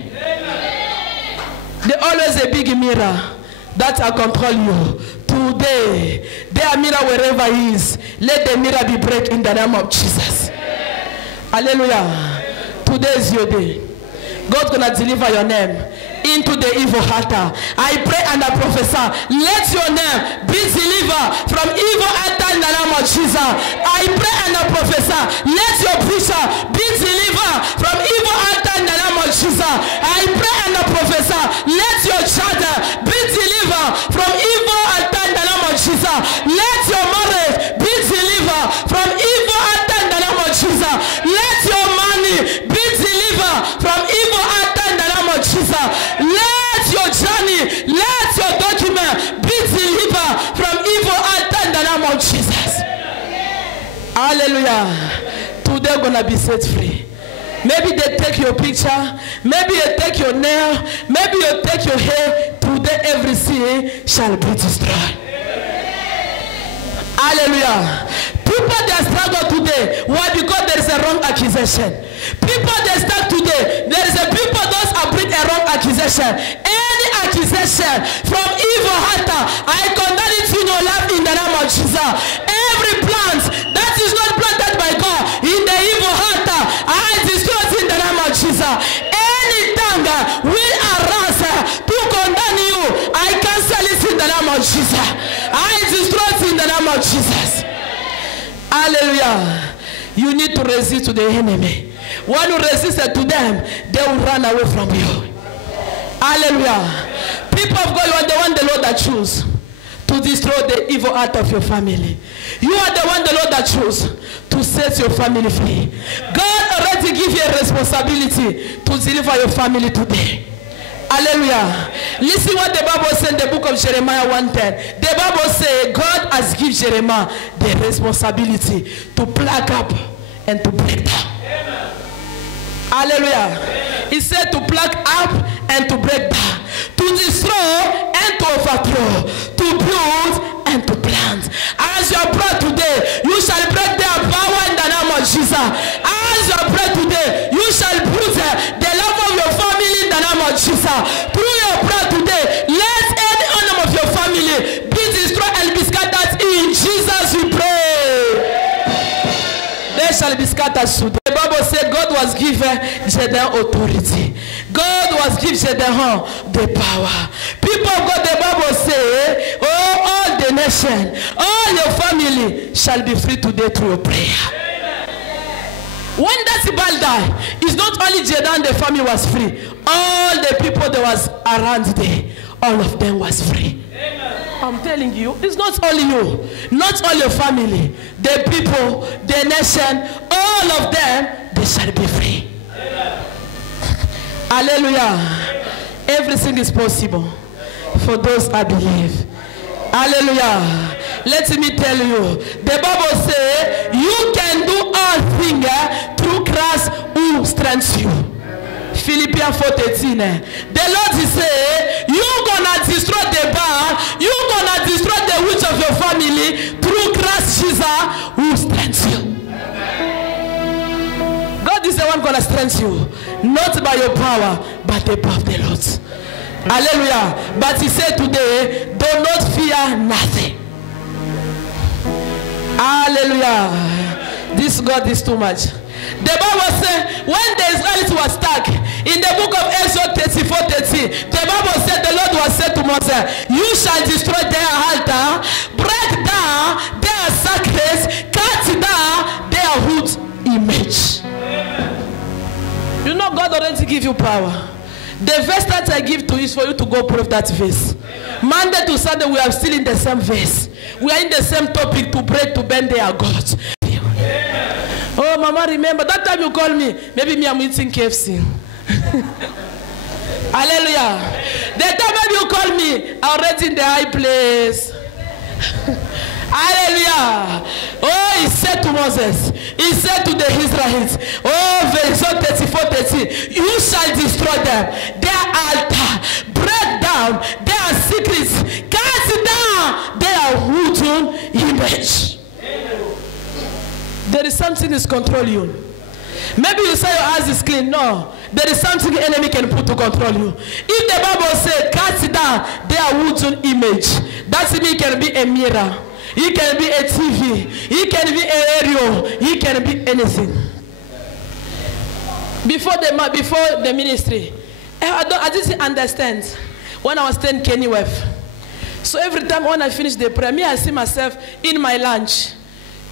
There's always a big mirror that will control you. Today, their mirror wherever he is, let the mirror be break in the name of Jesus. Hallelujah. Today is your day. God's going to deliver your name into the evil altar. I pray and I prophesy, let your name be delivered from evil altar in the name of Jesus. I pray and I prophesy, let your preacher be delivered from evil altar in the name of Jesus. I pray and I prophesy, let your child be delivered from evil altar in the name of Jesus. Let your marriage be delivered from evil altar in the name of Jesus. Let your money be delivered from evil altar in the name of Jesus. Let your journey, let your document be delivered from evil altar in the name of Jesus. Hallelujah. Today we're gonna be set free. Maybe they take your picture, maybe you take your nail, maybe you take your hair. Today everything shall be destroyed. Hallelujah. People they struggle today. Why? Because there is a wrong accusation. People they start today. There is a people those are bring a wrong accusation. Any accusation from evil altar, I condemn it in your life in the name of Jesus. Every plant that is not planted by God in the evil altar, I destroy it in the name of Jesus. Any tongue will arise to condemn you, I cancel it in the name of Jesus. I destroy it in the name of Jesus. Hallelujah. You need to resist to the enemy. When you resist to them, they will run away from you. Hallelujah. People of God, you are the one the Lord that choose to destroy the evil out of your family. You are the one the Lord that chose to set your family free. God already give you a responsibility to deliver your family today. Hallelujah. Listen what the Bible says in the book of Jeremiah 1:10. The Bible says God has given Jeremiah the responsibility to pluck up and to break down. Amen. Hallelujah. He said to pluck up and to break down, to destroy and to overthrow, to build and to plant. As you pray today, you shall break their power in the name of Jesus. As you pray today, you shall put the love of your family in the name of Jesus. Through your prayer today, let any honor of your family be destroyed and be scattered. In Jesus we pray. They shall be scattered today. The Bible says God was given Gedeon authority. God was given Gedeon the power. People of God, the Bible says, oh, all the nation, all your family shall be free today through your prayer. When that Baal died, it's not only Gedeon the family was free. All the people that was around there, all of them was free. I'm telling you, it's not only you, not all your family, the people, the nation, all of them, they shall be free. Amen. Hallelujah. Everything is possible for those I believe. Hallelujah. Let me tell you, the Bible says you can do all things through Christ who strengthens you. Philippians 4:13. The Lord is saying, you're gonna destroy the bar, you're gonna destroy the witch of your family through Christ Jesus who strengthens you. God is the one gonna strengthen you, not by your power, but the power of the Lord. Hallelujah. But he said today, do not fear nothing. Hallelujah. This God is too much. The Bible says when the Israelites were stuck in the book of Exodus 34:13, the Bible said the Lord was said to Moses, you shall destroy their altar, break down their sacrifice, cut down their wood image. You know God already give you power. The verse that I give to you is for you to go prove that verse. Monday to Sunday we are still in the same verse. We are in the same topic, to break, to bend their gods. Oh, Mama, remember that time you called me. Maybe me, I'm eating KFC. Hallelujah. The time maybe you called me, I'm already in the high place. Hallelujah. Oh, he said to Moses, he said to the Israelites, oh, verse 34:13, you shall destroy them, their altar, break down their secrets, cast down their wooden image. There is something is control you. Maybe you say your eyes is clean. No. There is something the enemy can put to control you. If the Bible says cast down their wooden image, that means it can be a mirror. It can be a TV. It can be an aerial. It can be anything. Before the ministry, I didn't understand when I was 10 Kenny West. So every time when I finish the prayer, I see myself in my lunch.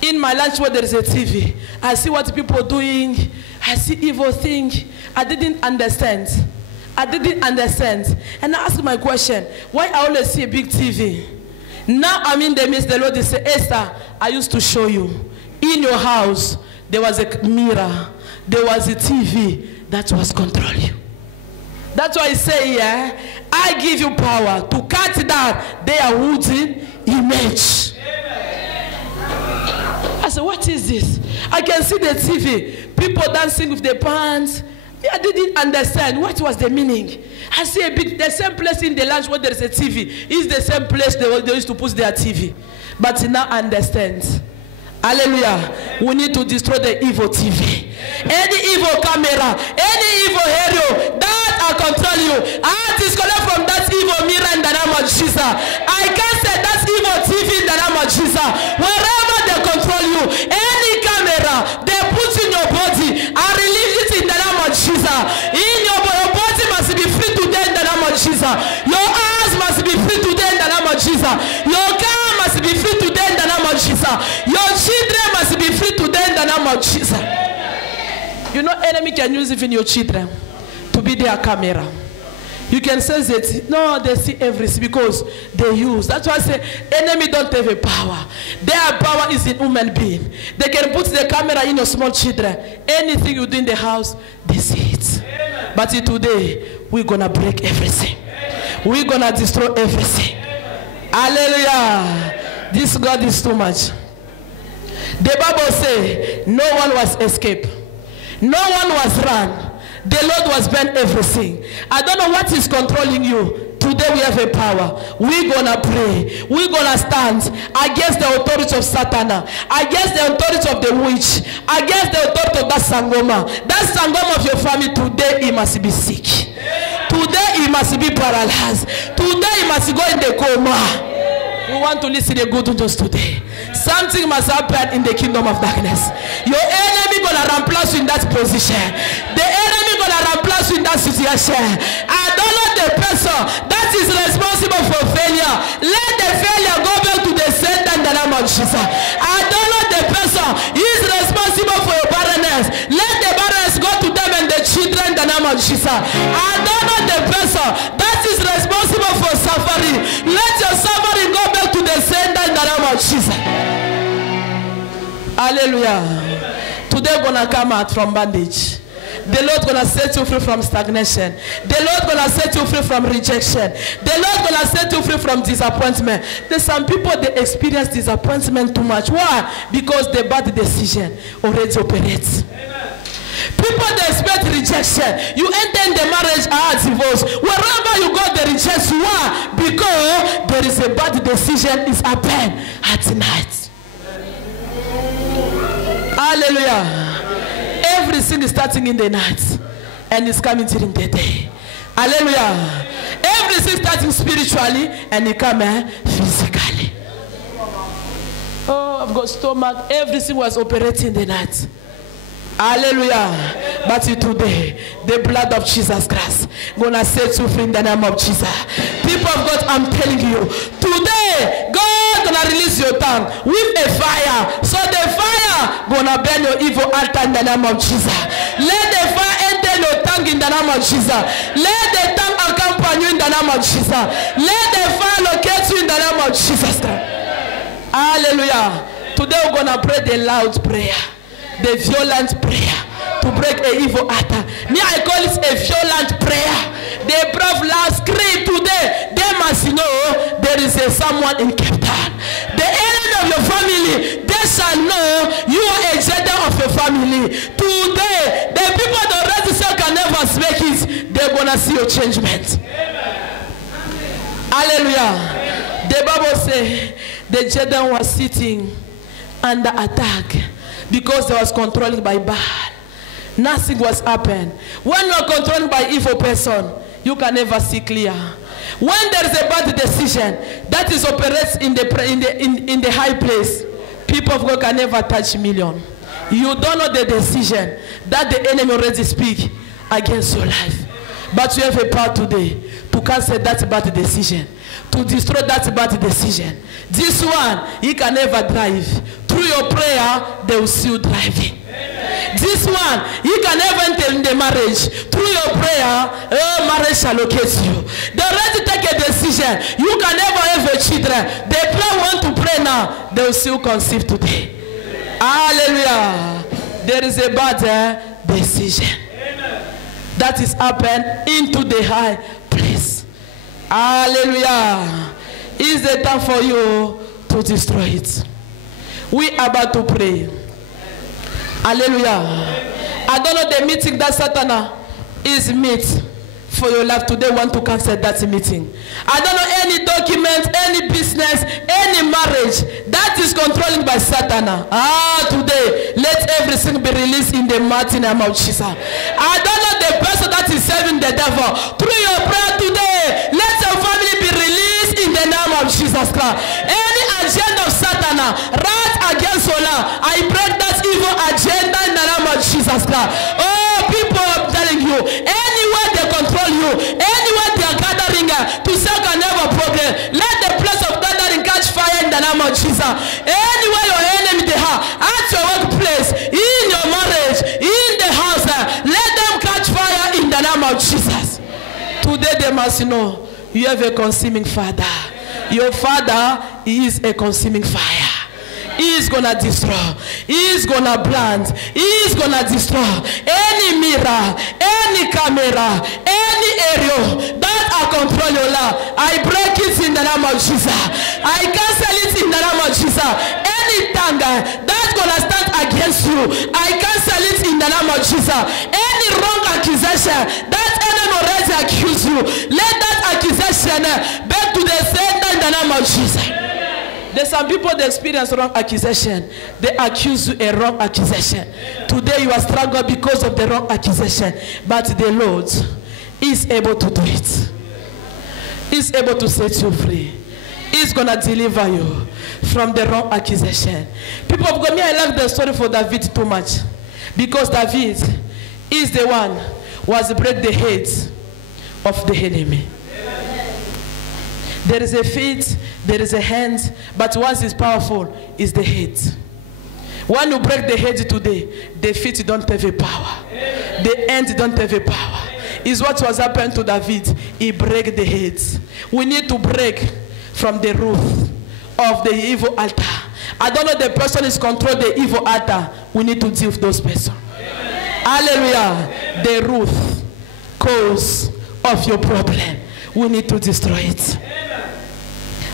In my lunch where there is a TV, I see what people are doing. I see evil things. I didn't understand. And I asked my question, why I always see a big TV? Now I'm in the midst, the Lord is saying, Esther, I used to show you. In your house, there was a mirror. There was a TV that was controlling you. That's why I say here, I give you power to cut down their wooden image. I said, what is this? I can see the TV, people dancing with their pants. I didn't understand what was the meaning. I see the same place in the lunch where there is a TV is the same place they used to put their TV. But now understand. Hallelujah. We need to destroy the evil TV. Any evil camera, any evil hero that will control you, I disconnect from that evil mirror in the name of Jesus. I can't say that evil TV in the name of Jesus. Wherever they control you, any camera they put in your body, I release it in the name of Jesus. In your body must be free today in the name of Jesus. Your eyes must be free today in the name of Jesus. Your car must be free today in the name of Jesus. Your children must be free today in the name of Jesus. You know, enemy can use even your children to be their camera. You can sense it. No, they see everything because they use. That's why I say enemy don't have a power. Their power is in human being. They can put the camera in your small children. Anything you do in the house, they see it. Amen. But today, we're going to break everything. We're going to destroy everything. Hallelujah. This God is too much. The Bible says no one was escaped. No one was run. The Lord was bent everything. I don't know what is controlling you. Today we have a power. We're going to pray. We're going to stand against the authority of Satan, against the authority of the witch, against the authority of that sangoma. That sangoma of your family, today he must be sick. Today he must be paralyzed. Today he must go in the coma. We want to listen to good news today. Something must happen in the kingdom of darkness. Your enemy gonna replace you in that position. The enemy gonna replace you in that situation. I don't know the person that is responsible for failure. Let the failure go back to the center in the name of Jesus. I don't know the person is responsible for your barrenness. Let the barrenness go to them and the children in the name of Jesus. I don't know the person that is responsible for suffering. Let your suffering go back to the center in the name of Jesus. Hallelujah. Today we're gonna come out from bondage. The Lord gonna set you free from stagnation. The Lord gonna set you free from rejection. The Lord gonna set you free from disappointment. There's some people, they experience disappointment too much. Why? Because the bad decision already operates. People, they expect rejection. You enter in the marriage, divorce. Wherever you go, they reject you. Why? Because there is a bad decision is happening at night. Hallelujah. Everything is starting in the night and it's coming during the day. Hallelujah. Everything starting spiritually and it coming physically. Oh, I've got stomach. Everything was operating in the night. Hallelujah. But today, the blood of Jesus Christ gonna set you free in the name of Jesus. People of God, I'm telling you, today, God gonna release your tongue with a fire. So the fire gonna burn your evil altar in the name of Jesus. Let the fire enter your tongue in the name of Jesus. Let the tongue accompany you in the name of Jesus. Let the fire locate you in the name of Jesus. Hallelujah. Today we're gonna pray the loud prayer. The violent prayer to break an evil altar. Me, I call it a violent prayer. The prophet last scream today. They must know there is someone in Cape Town. The enemy of your family, they shall know you are a gender of your family. Today, the people that already say can never make it, they're gonna see your changement. Hallelujah. The Bible says the Jordan was sitting under attack because they was controlled by Baal. Nothing was happening. When you are controlled by evil person, you can never see clear. When there is a bad decision that is operates in the high place, people of God can never touch million. You don't know the decision that the enemy already speak against your life. But you have a power today to cancel that bad decision, to destroy that bad decision. This one, he can never drive. Through your prayer, they will see you driving. Amen. This one, he can never enter in the marriage. Through your prayer, marriage shall locate you. They already take a decision. You can never have a children. They pray want to pray now. They will still conceive today. Amen. Hallelujah. There is a bad decision. Amen. That is happened into the high place. Hallelujah. It's the time for you to destroy it. We are about to pray. Hallelujah. I don't know the meeting that Satan is meet for your life today. Want to cancel that meeting. I don't know any document, any business, any marriage that is controlled by Satan. Today let everything be released in the mighty name of Jesus. I don't know the person that is serving the devil. Through your prayer today, let your family be released in the name of Jesus Christ. Any agenda of Satan right against Allah, I break that evil agenda in the name of Jesus Christ. Oh, people, I'm telling you, anywhere they control you, anywhere they are gathering to say can never problem, let the place of gathering catch fire in the name of Jesus. Anywhere your enemy they are, at your workplace, in your marriage, in the house, let them catch fire in the name of Jesus. Today they must know you have a consuming Father. Your Father is a consuming fire. He is gonna destroy. He is gonna plant. He is gonna destroy any mirror, any camera, any area that are control your life. I break it in the name of Jesus. I cancel it in the name of Jesus. Any tongue that's gonna stand against you, I cancel it in the name of Jesus. Any wrong accusation that enemy already accuse you, let that accusation back to the sender in the name of Jesus. There's some people that experience wrong accusation. They accuse you a wrong accusation. Today you are struggling because of the wrong accusation. But the Lord is able to do it. He's able to set you free. He's going to deliver you from the wrong accusation. People of God, I like the story for David too much. Because David is the one who has break the heads of the enemy. There is a feet, there is a hand, but once it's powerful, is the head. When you break the head today, the feet don't have a power. The hand don't have a power. Is what was happened to David. He break the heads. We need to break from the roof of the evil altar. I don't know the person is controlling the evil altar. We need to deal with those persons. Hallelujah. the root cause of your problem. We need to destroy it.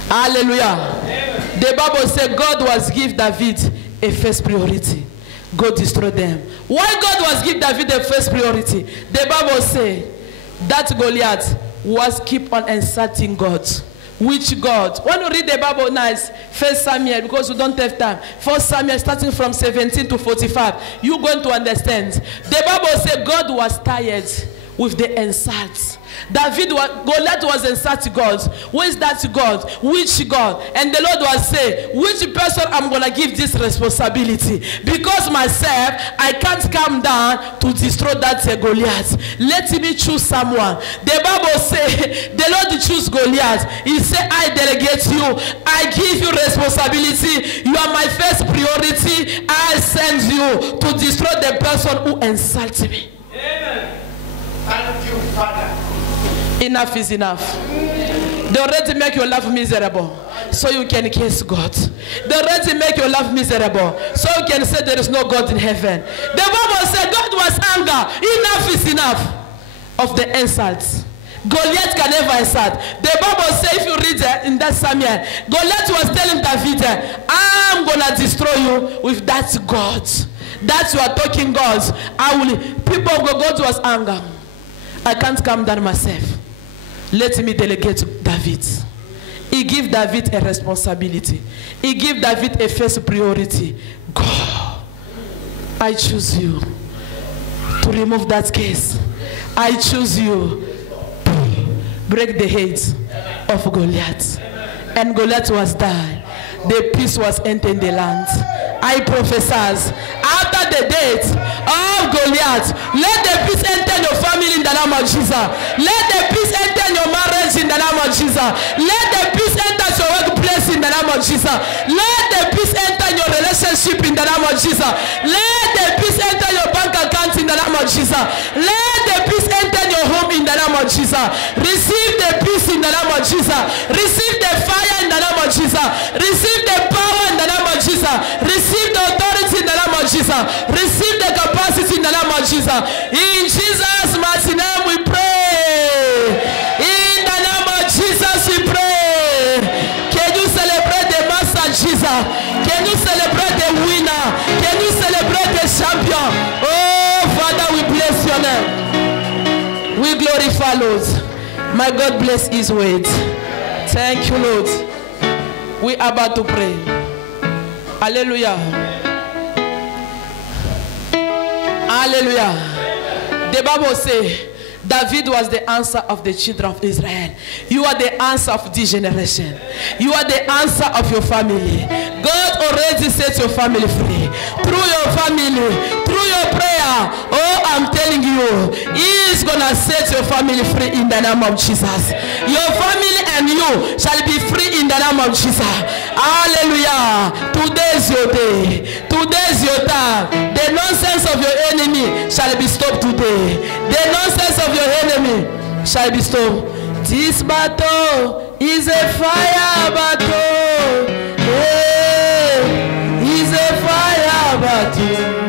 Hallelujah. The Bible said God was give David a first priority. Go destroy them. Why God was give David a first priority? The Bible says that Goliath was keep on insulting God. Which God? When you read the Bible now, it's 1 Samuel, because we don't have time. 1 Samuel starting from 17 to 45. You're going to understand. The Bible says God was tired with the insults. Goliath was insulting God. Who is that God? Which God? And the Lord was saying, which person I'm going to give this responsibility? Because myself, I can't come down to destroy that Goliath. Let me choose someone. The Bible says, the Lord choose Goliath. He said, I delegate you. I give you responsibility. You are my first priority. I send you to destroy the person who insults me. Amen. Thank you, Father. Enough is enough. They already make your life miserable, so you can curse God. They already make your life miserable, so you can say there is no God in heaven. The Bible said God was anger. Enough is enough of the insults. Goliath can never insult. The Bible says, if you read in that Samuel, Goliath was telling David, I'm gonna destroy you with that God. That you are talking gods. People of God was anger. I can't calm down myself. Let me delegate to David. He gave David a responsibility. He gave David a first priority. God, I choose you to remove that case. I choose you. Break the head of Goliath. And Goliath was died. The peace was entered the land. I prophesy, after the death of Goliath, let the peace enter your family in the name of Jesus. Let the peace enter your marriage in the name of Jesus. Let the peace enter your workplace in the name of Jesus. Let the peace enter your relationship in the name of Jesus. Let the peace enter your bank account in the name of Jesus. Let the peace enter your home in the name of Jesus. Receive the peace in the name of Jesus. Receive the fire in the name of Jesus. Receive the power in the name of Jesus. Receive the authority in the name of Jesus. Receive the capacity in the name of Jesus. In Jesus' mighty name we pray. In the name of Jesus we pray. Can you celebrate the Master Jesus? Can you celebrate the winner? Can you celebrate the champion? Oh, Father, we bless your name. We glorify, Lord. My God bless his word. Thank you, Lord. We are about to pray. Hallelujah. Hallelujah. The Bible says David was the answer of the children of Israel. You are the answer of this generation. You are the answer of your family. God already set your family free. Through your family, through your prayer. Oh, I'm telling you, He is going to set your family free in the name of Jesus. Your family and you shall be free in the name of Jesus. Hallelujah. Today is your day. Today is your time. The nonsense of your enemy shall be stopped today. The nonsense of your enemy shall be stopped. This battle is a fire battle. Hey, is a fire battle.